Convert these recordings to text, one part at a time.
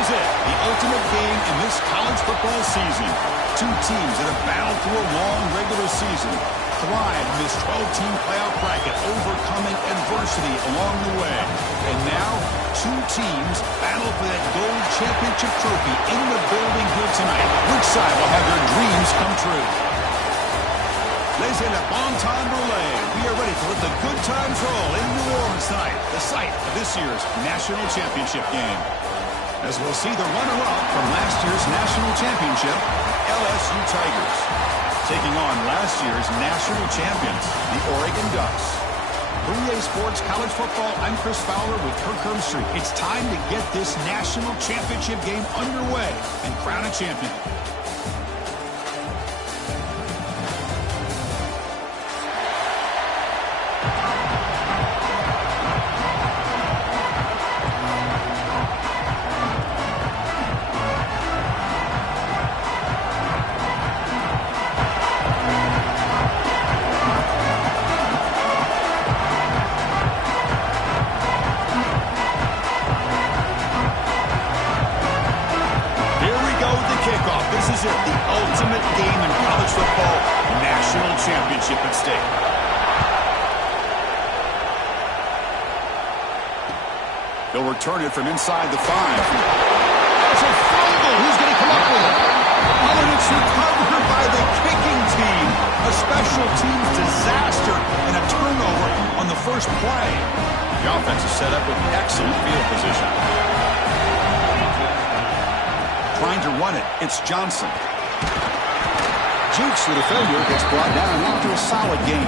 is it, the ultimate game in this college football season. Two teams that have battled through a long regular season, thrived in this 12-team playoff bracket, overcoming adversity along the way. And now, two teams battle for that gold championship trophy in the building here tonight. Which side will have their dreams come true? Laissez le bon temps brûler. We are ready to let the good times roll in New Orleans tonight, the site of this year's national championship game. As we'll see the runner-up from last year's national championship, LSU Tigers, taking on last year's national champions, the Oregon Ducks. For EA Sports College Football, I'm Chris Fowler with Kirk Herbstreit. It's time to get this national championship game underway and crown a champion. The ultimate game in college football, national championship at stake. They'll return it from inside the 5. That's a fumble. Who's going to come up with it? And it's recovered by the kicking team. A special teams disaster and a turnover on the first play. The offense is set up with excellent field position. Trying to run it, it's Johnson. Jukes, the defender, gets brought down after a solid gain.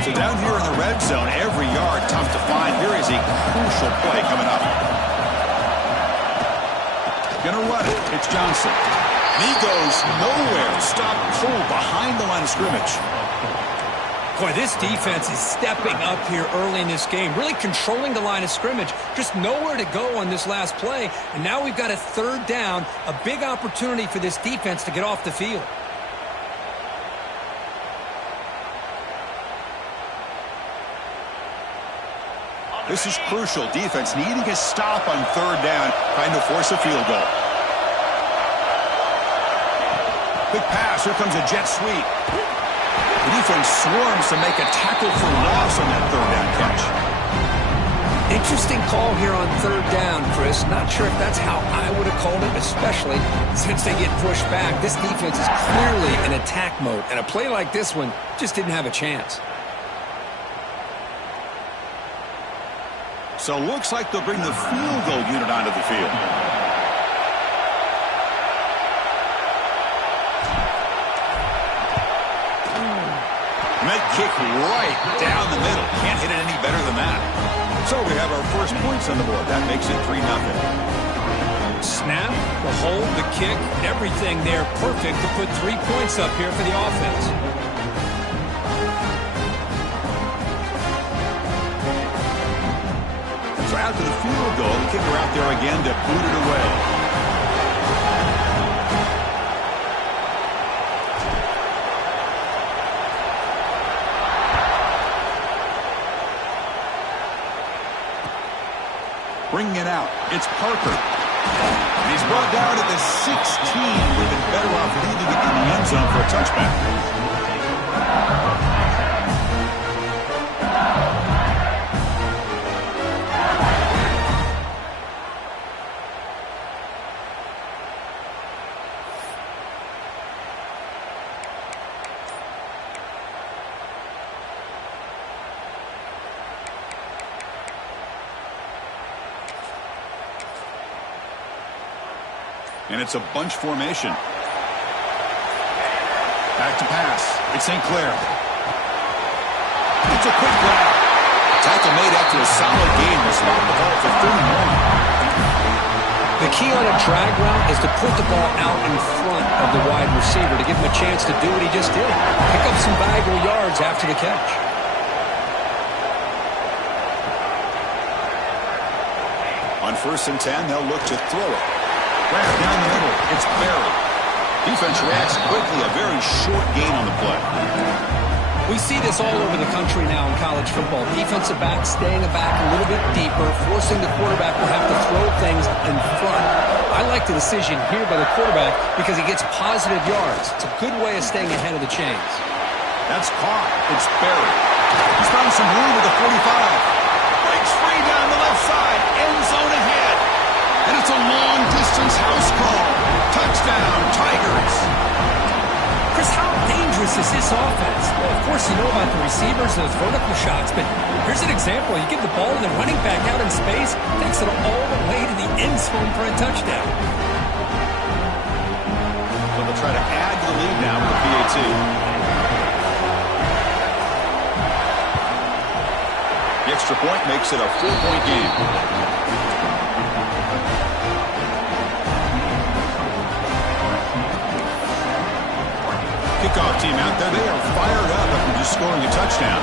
So down here in the red zone, every yard tough to find. Here is a crucial play coming up. Gonna run it, it's Johnson. He goes nowhere. Stop pulled behind the line of scrimmage. Boy, this defense is stepping up here early in this game, really controlling the line of scrimmage. Just nowhere to go on this last play. And now we've got a third down, a big opportunity for this defense to get off the field. This is crucial. Defense needing a stop on third down, trying to force a field goal. Quick pass. Here comes a jet sweep. The defense swarms to make a tackle for loss on that third down catch. Interesting call here on third down, Chris. Not sure if that's how I would have called it, especially since they get pushed back. This defense is clearly in attack mode, and a play like this one just didn't have a chance. So looks like they'll bring the field goal unit onto the field. That kick right down the middle. Can't hit it any better than that. So we have our first points on the board. That makes it 3-0. Snap, the hold, the kick, everything there perfect to put 3 points up here for the offense. So after the field goal, the kicker out there again to boot it away. Bringing it out, it's Parker. And he's brought down at the 16. We've been better off leaving it in the end zone for a touchback. And it's a bunch formation. Back to pass. It's St. Clair. It's a quick grab. Tackle made after a solid gain. Will spot the ball for 31. The key on a drag route is to put the ball out in front of the wide receiver to give him a chance to do what he just did. Pick up some valuable yards after the catch. On 1st and 10, they'll look to throw it. Right down the middle, it's Barry. Defense reacts quickly, a very short gain on the play. We see this all over the country now in college football. Defensive backs staying back a little bit deep keeper, forcing the quarterback to have to throw things in front. I like the decision here by the quarterback because he gets positive yards. It's a good way of staying ahead of the chains. That's caught. It's buried. He's found some room with the 45. Breaks free down the left side. End zone ahead. And it's a long-distance house call. Touchdown, Tigers. Chris, how dangerous is this offense? Well, of course, you know about the receivers, those vertical shots, but here's an example. You give the ball to the running back out in space, takes it all the way to the end zone for a touchdown. So they'll try to add to the lead now with the PAT. The extra point makes it a 4-point game. Kickoff team out there. They are fired up after just scoring a touchdown.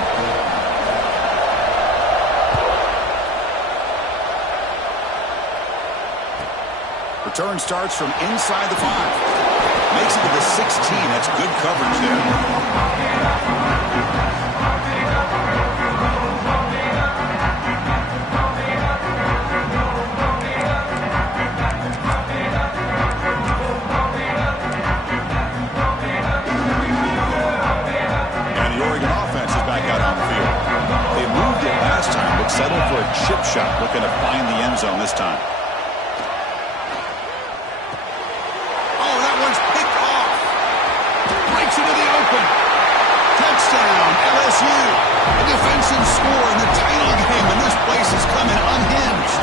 Return starts from inside the 5. Makes it to the 16. That's good coverage there. Settled for a chip shot, looking to find the end zone this time. Oh, that one's picked off. Breaks into the open. Touchdown, LSU. A defensive score in the title game, and this place is coming unhinged.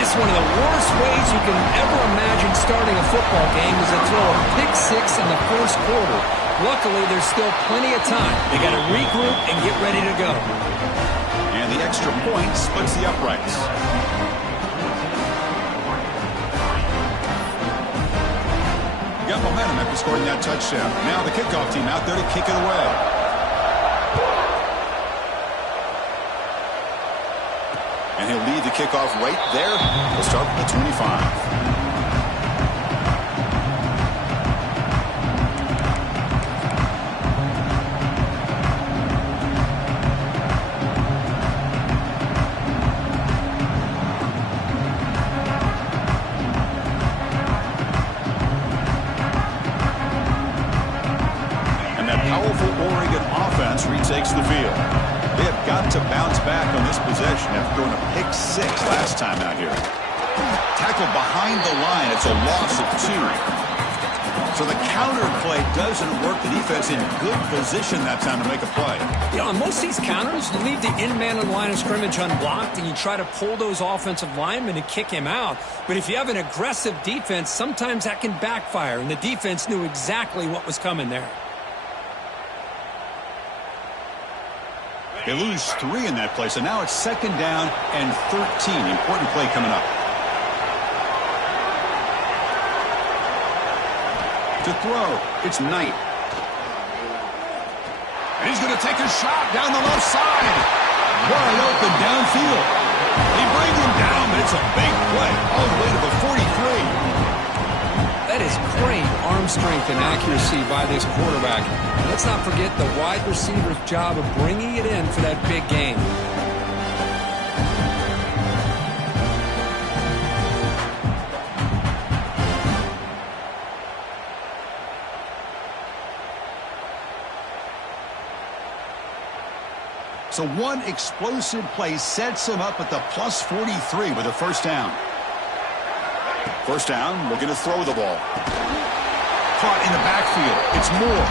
It's one of the worst ways you can ever imagine starting a football game is to throw a pick 6 in the first quarter. Luckily, there's still plenty of time. They got to regroup and get ready to go. And the extra point splits the uprights. Got momentum after scoring that touchdown. Now the kickoff team out there to kick it away. And he'll lead the kickoff right there. We'll start with the 25. Takes the field. They have got to bounce back on this possession after throwing a pick 6 last time out here. Tackled behind the line. It's a loss of 2. So the counter play doesn't work. The defense in good position that time to make a play. Yeah, on most of these counters, you leave the in man on the line of scrimmage unblocked and you try to pull those offensive linemen and kick him out. But if you have an aggressive defense, sometimes that can backfire, and the defense knew exactly what was coming there. They lose 3 in that play, so now it's 2nd down and 13. Important play coming up. To throw, it's Knight. And he's going to take a shot down the left side. Wide open downfield. He brings him down, but it's a big play all the way to the 43. That is great arm strength and accuracy by this quarterback. And let's not forget the wide receiver's job of bringing it in for that big game. So one explosive play sets him up at the plus 43 with a first down. First down, looking to throw the ball. Caught in the backfield. It's Moore.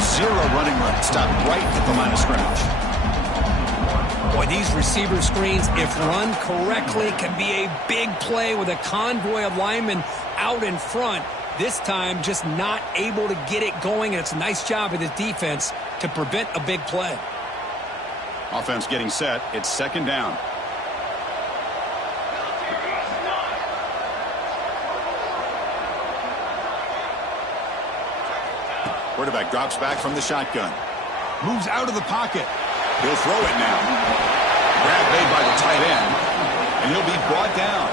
0 running room. Stopped right at the line of scrimmage. Boy, these receiver screens, if run correctly, can be a big play with a convoy of linemen out in front. This time, just not able to get it going, and it's a nice job of the defense to prevent a big play. Offense getting set. It's 2nd down. Quarterback drops back from the shotgun. Moves out of the pocket. He'll throw it now. Grab made by the tight end. And he'll be brought down.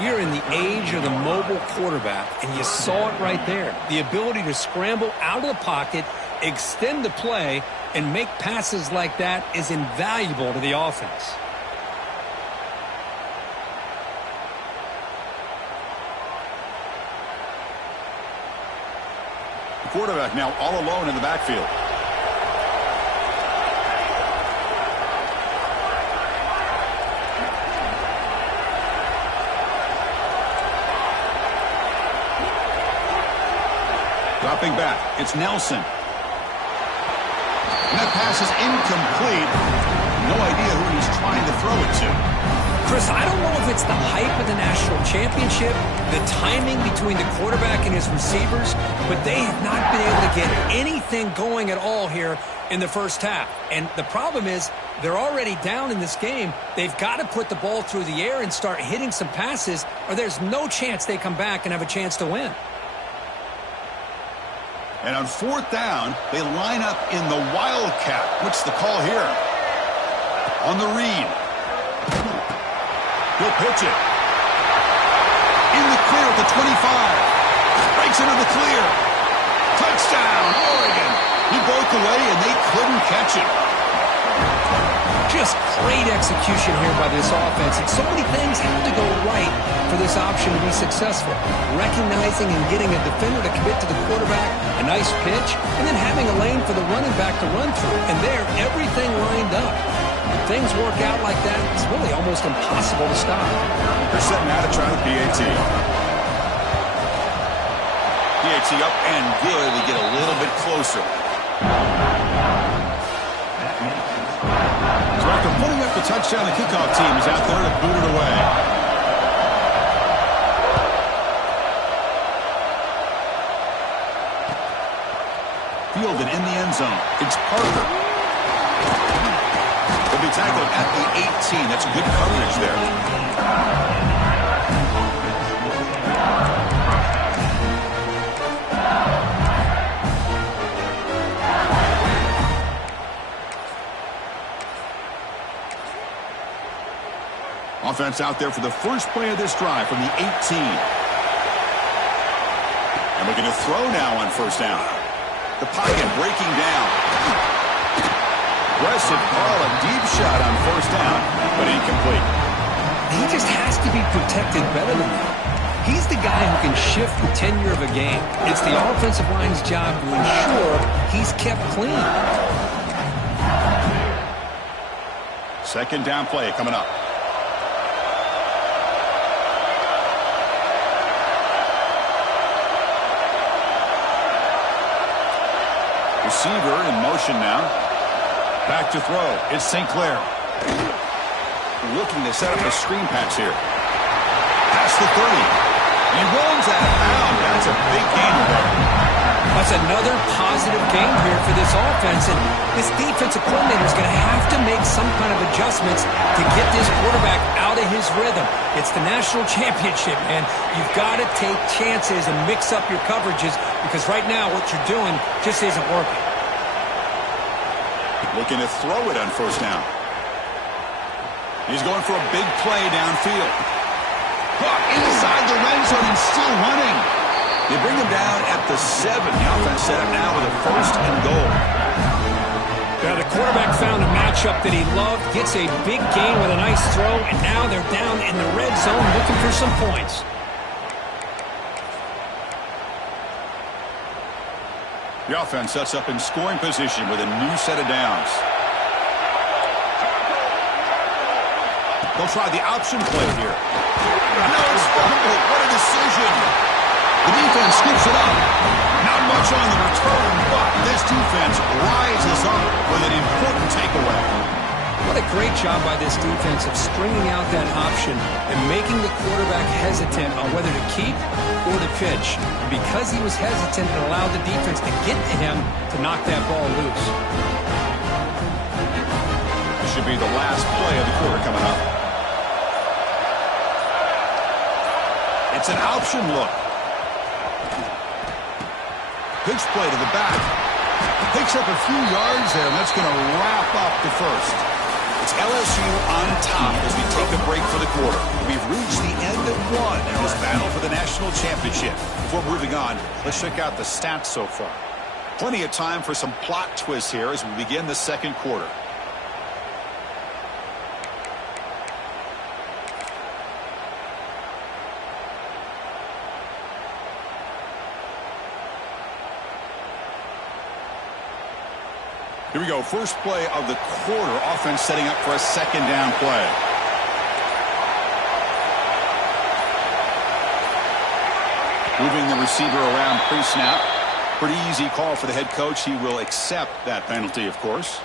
You're in the age of the mobile quarterback, and you saw it right there. The ability to scramble out of the pocket extend the play, and make passes like that is invaluable to the offense. The quarterback now all alone in the backfield. Dropping back, it's Nelson. And that pass is incomplete. No idea who he's trying to throw it to. Chris, I don't know if it's the hype of the national championship, the timing between the quarterback and his receivers, but they have not been able to get anything going at all here in the first half. And the problem is they're already down in this game. They've got to put the ball through the air and start hitting some passes, or there's no chance they come back and have a chance to win. And on fourth down, they line up in the Wildcat. What's the call here? On the read. He'll pitch it. In the clear at the 25. Breaks into the clear. Touchdown, Oregon. He broke away, and they couldn't catch him. Just great execution here by this offense. And so many things have to go right for this option to be successful. Recognizing and getting a defender to commit to the quarterback, a nice pitch, and then having a lane for the running back to run through. And there, everything lined up. When things work out like that, it's really almost impossible to stop. They're setting out to try the PAT. PAT up and good. They get a little bit closer. So after putting up the touchdown, the kickoff team is out there to boot it away. Fielded in the end zone. It's Parker. He'll be tackled at the 18. That's good coverage there. Offense out there for the first play of this drive from the 18. And looking to throw now on first down. The pocket breaking down. Aggressive call, a deep shot on first down, but incomplete. He just has to be protected better than that. He's the guy who can shift the tenure of a game. It's the offensive line's job to ensure he's kept clean. Second down play coming up. Receiver in motion now. Back to throw. It's St. Clair. Looking to set up a screen pass here. Past the 30. And he runs out of bounds. That's a big gain there. That's another positive game here for this offense. And this defensive coordinator is going to have to make some kind of adjustments to get this quarterback out of his rhythm. It's the national championship, man. You've got to take chances and mix up your coverages because right now what you're doing just isn't working. Looking to throw it on first down. He's going for a big play downfield. Inside the red zone and still running. They bring him down at the 7. The offense set up now with a first and goal. Yeah, the quarterback found a matchup that he loved, gets a big gain with a nice throw, and now they're down in the red zone looking for some points. The offense sets up in scoring position with a new set of downs. They'll try the option play here. No, it's fumbled. What a decision. The defense scoops it up. Not much on the return, but this defense rises up with an important takeaway. What a great job by this defense of stringing out that option and making the quarterback hesitant on whether to keep or to pitch. And because he was hesitant, it allowed the defense to get to him to knock that ball loose. This should be the last play of the quarter coming up. It's an option look. Pitch play to the back. Picks up a few yards there, and that's going to wrap up the first. It's LSU on top as we take a break for the quarter. We've reached the end of one in this battle for the national championship. Before moving on, let's check out the stats so far. Plenty of time for some plot twists here as we begin the second quarter. Here we go. First play of the quarter. Offense setting up for a second down play. Moving the receiver around pre-snap. Pretty easy call for the head coach. He will accept that penalty, of course.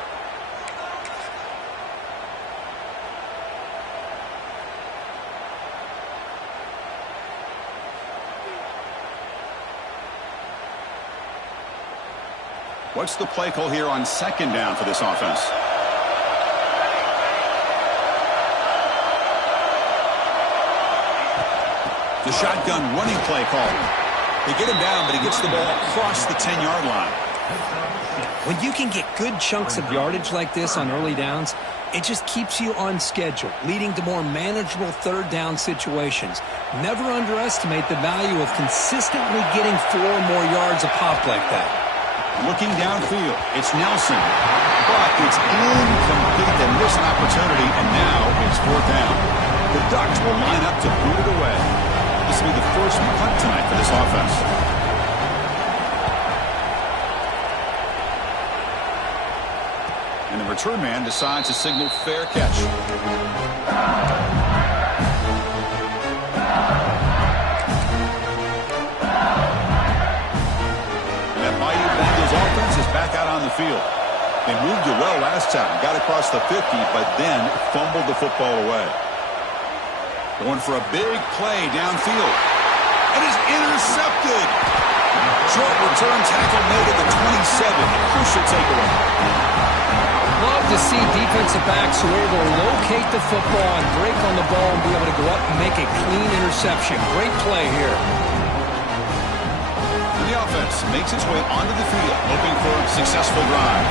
What's the play call here on second down for this offense? The shotgun running play call. They get him down, but he gets the ball across the 10-yard line. When you can get good chunks of yardage like this on early downs, it just keeps you on schedule, leading to more manageable third down situations. Never underestimate the value of consistently getting 4 or more yards a pop like that. Looking downfield, it's Nelson. But it's incomplete. They miss an opportunity, and now it's 4th down. The Ducks will line up to boot it away. This will be the first punt tonight for this offense. And the return man decides to signal fair catch. And that Mighty Bengals offense is back out on the field. They moved it well last time, got across the 50, but then fumbled the football away. Going for a big play downfield. It is intercepted. Short return tackle made at the 27. Crucial takeaway. Love to see defensive backs who are able to locate the football and break on the ball and be able to go up and make a clean interception. Great play here. The offense makes its way onto the field, hoping for a successful drive.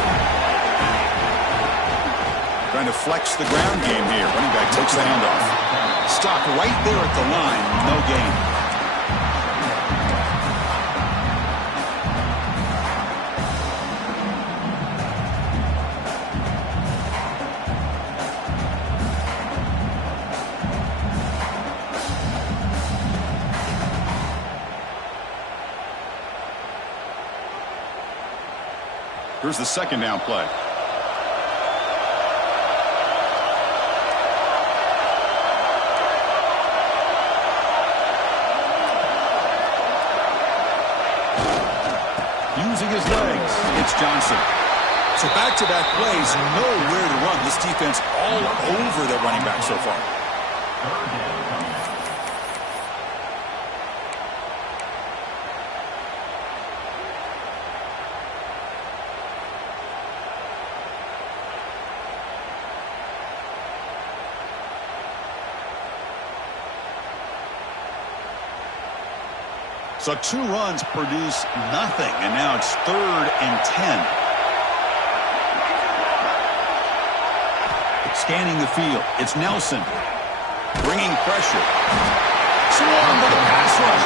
Trying to flex the ground game here. Running back takes the handoff. Stop right there at the line. No gain. Here's the second down play. Using his legs, it's Johnson. So back-to-back plays, nowhere to run. This defense all over their running back so far. So 2 runs produce nothing, and now it's 3rd and 10. Scanning the field, it's Nelson. Bringing pressure. Swarm to the pass rush.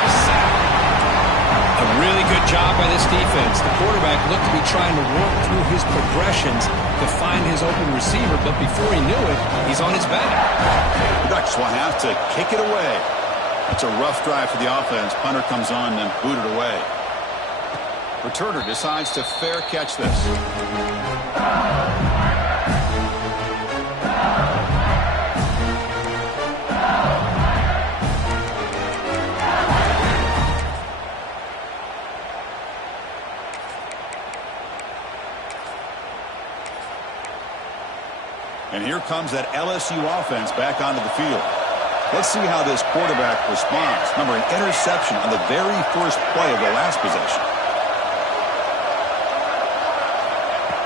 A really good job by this defense. The quarterback looked to be trying to work through his progressions to find his open receiver, but before he knew it, he's on his back. The Ducks will have to kick it away. It's a rough drive for the offense. Punter comes on and booted away. Returner decides to fair catch this. And here comes that LSU offense back onto the field. Let's see how this quarterback responds. Remember, an interception on the very first play of the last possession.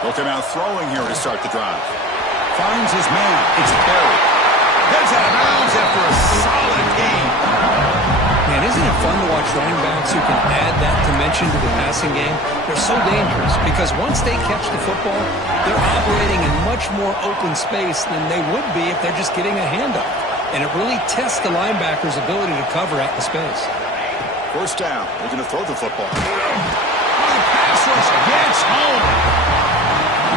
Looking out throwing here to start the drive. Finds his man. It's Barry. Heads out of bounds after a solid game. Man, isn't it fun to watch running backs who can add that dimension to the passing game? They're so dangerous because once they catch the football, they're operating in much more open space than they would be if they're just getting a handoff. And it really tests the linebacker's ability to cover out the space. First down. They're going to throw the football. Pass rush again. It's home.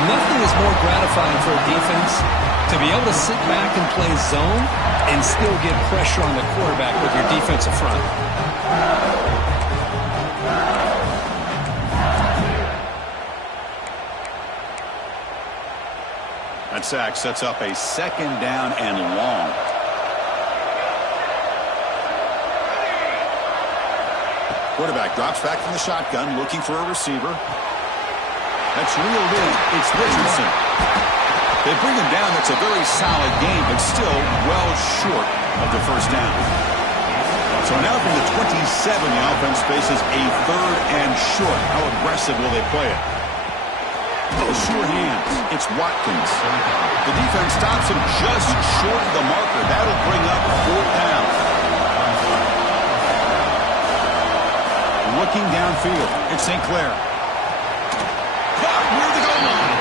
Nothing is more gratifying for a defense to be able to sit back and play zone and still get pressure on the quarterback with your defensive front. That sack sets up a 2nd down and long. Quarterback drops back from the shotgun, looking for a receiver. That's reeled in. It's Richardson. They bring him down. That's a very solid game, but still well short of the first down. So now from the 27, the offense faces a 3rd and short. How aggressive will they play it? Oh, sure hands. It's Watkins. The defense stops him just short of the marker. That'll bring up 4th down. Looking downfield, it's St. Clair. Caught near the goal line.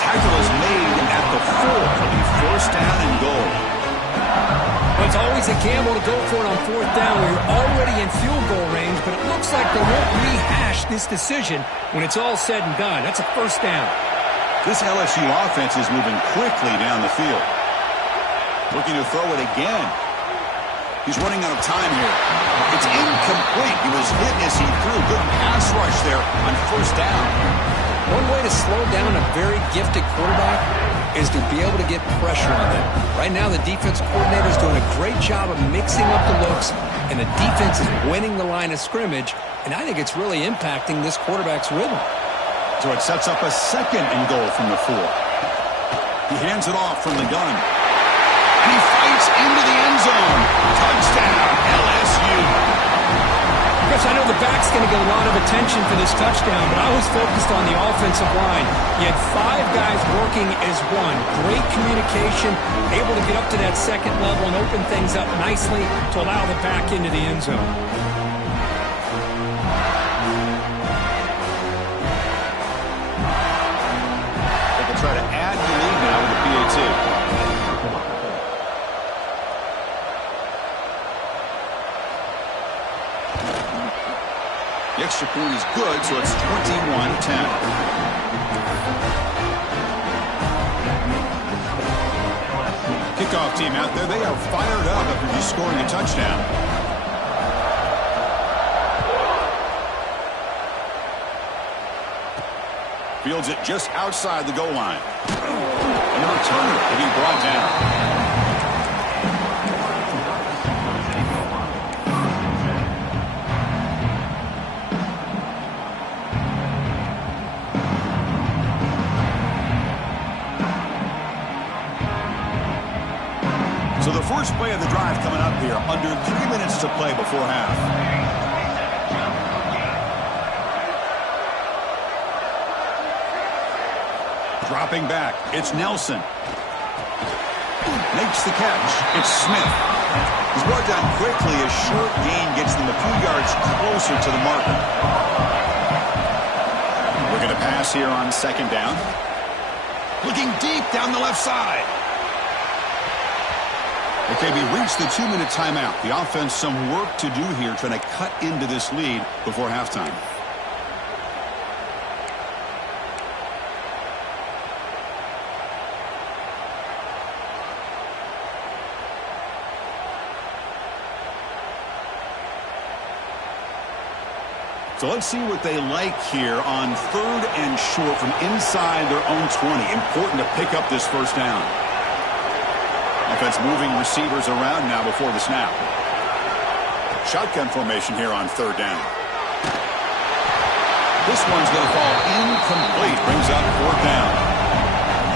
Tackle is made at the 4 for the 1st down and goal. Well, it's always a gamble to go for it on 4th down where you're already in field goal range, but it looks like they won't rehash this decision when it's all said and done. That's a 1st down. This LSU offense is moving quickly down the field. Looking to throw it again. He's running out of time here. It's incomplete. He was hit as he threw. Good pass rush there on 1st down. One way to slow down a very gifted quarterback is to be able to get pressure on them. Right now, the defense coordinator is doing a great job of mixing up the looks, and the defense is winning the line of scrimmage, and I think it's really impacting this quarterback's rhythm. So it sets up a 2nd and goal from the 4. He hands it off from the gun. He fights into the end zone. Touchdown, LSU. Chris, I know the back's going to get a lot of attention for this touchdown, but I was focused on the offensive line. You had 5 guys working as one. Great communication, able to get up to that 2nd level and open things up nicely to allow the back into the end zone. They can try to add the lead now with the PAT. The extra point is good, so it's 21-10. Kickoff team out there, they are fired up after just scoring a touchdown. Fields it just outside the goal line. And the returner will be brought down. So the first play of the drive coming up here, under 3 minutes to play before half. Dropping back, it's Nelson. Makes the catch, it's Smith. He's brought down quickly. A short gain gets them a few yards closer to the marker. We're going to pass here on 2nd down. Looking deep down the left side. Okay, we reached the 2-minute timeout. The offense some work to do here, trying to cut into this lead before halftime. So let's see what they like here on 3rd and short from inside their own 20. Important to pick up this 1st down. Offense moving receivers around now before the snap. Shotgun formation here on 3rd down. This one's going to fall incomplete. Brings up 4th down.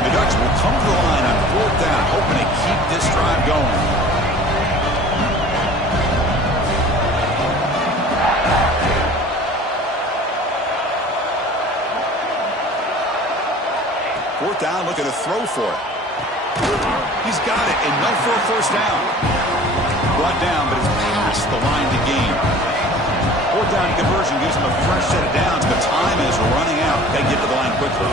And the Ducks will come to the line on 4th down, hoping to keep this drive going. Fourth down, looking to throw for it. He's got it, enough for a 1st down. Brought down, but it's past the line to gain. 4th down conversion gives him a fresh set of downs, but time is running out. They get to the line quickly.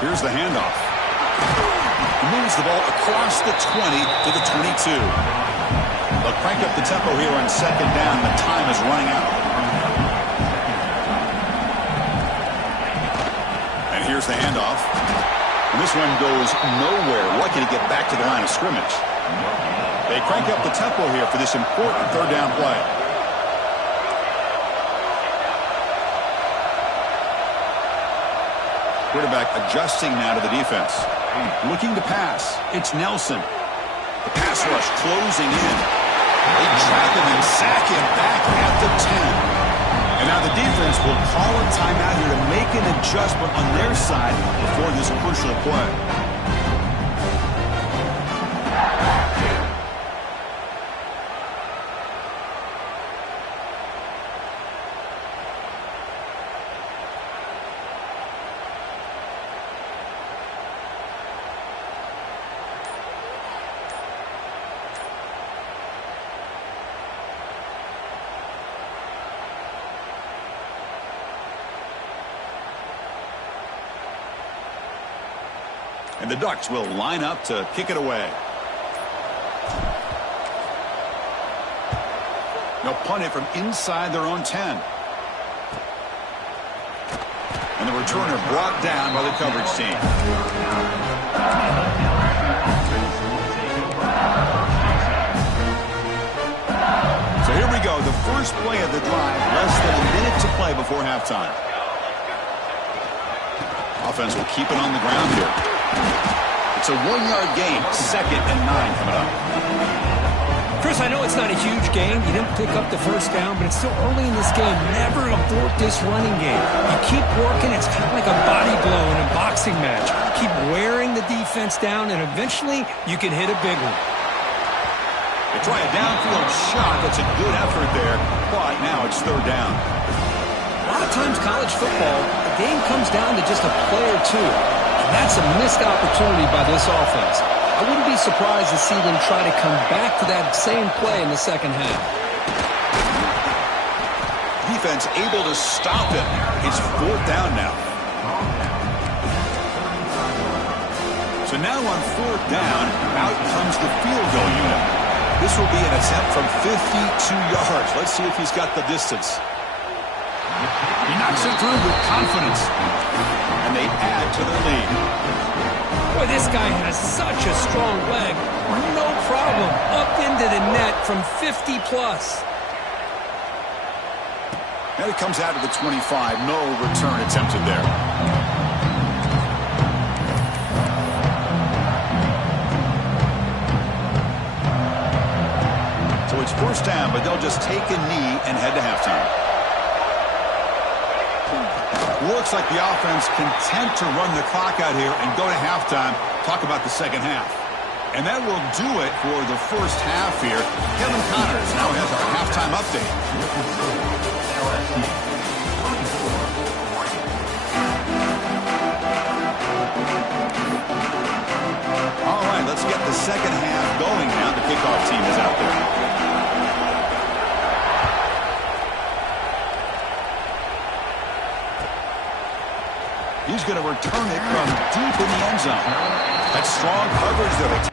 Here's the handoff. He moves the ball across the 20 to the 22. They'll crank up the tempo here on 2nd down, but time is running out. Here's the handoff. And this one goes nowhere. Lucky to get back to the line of scrimmage. They crank up the tempo here for this important third down play. Quarterback adjusting now to the defense. Looking to pass. It's Nelson. The pass rush closing in. They trap him and sack him back at the 10. And now the defense will call a timeout here to make an adjustment on their side before this crucial play. And the Ducks will line up to kick it away. They'll punt it from inside their own 10. And the returner brought down by the coverage team. So here we go. The first play of the drive. Less than a minute to play before halftime. Offense will keep it on the ground here. It's a 1-yard gain. 2nd and 9 coming up. Chris, I know it's not a huge game. You didn't pick up the first down, but it's still early in this game. Never abort this running game. You keep working. It's kind of like a body blow in a boxing match. Keep wearing the defense down, and eventually you can hit a big one. They try a downfield shot. That's a good effort there, but now it's third down. A lot of times college football, the game comes down to just a play or two. That's a missed opportunity by this offense. I wouldn't be surprised to see them try to come back to that same play in the second half. Defense able to stop it. It's fourth down now. So now on fourth down, out comes the field goal unit. This will be an attempt from 52 yards. Let's see if he's got the distance. He knocks it through with confidence. And they add to their lead. Boy, this guy has such a strong leg. No problem. Up into the net from 50 plus. And it comes out of the 25. No return attempted there. So it's first down, but they'll just take a knee and head to halftime. Looks like the offense content to run the clock out here and go to halftime. Talk about the second half. And that will do it for the first half here. Kevin Connors now has our halftime update. All right, let's get the second half going now. The kickoff team is out there. He's going to return it from deep in the end zone. That's strong coverage there.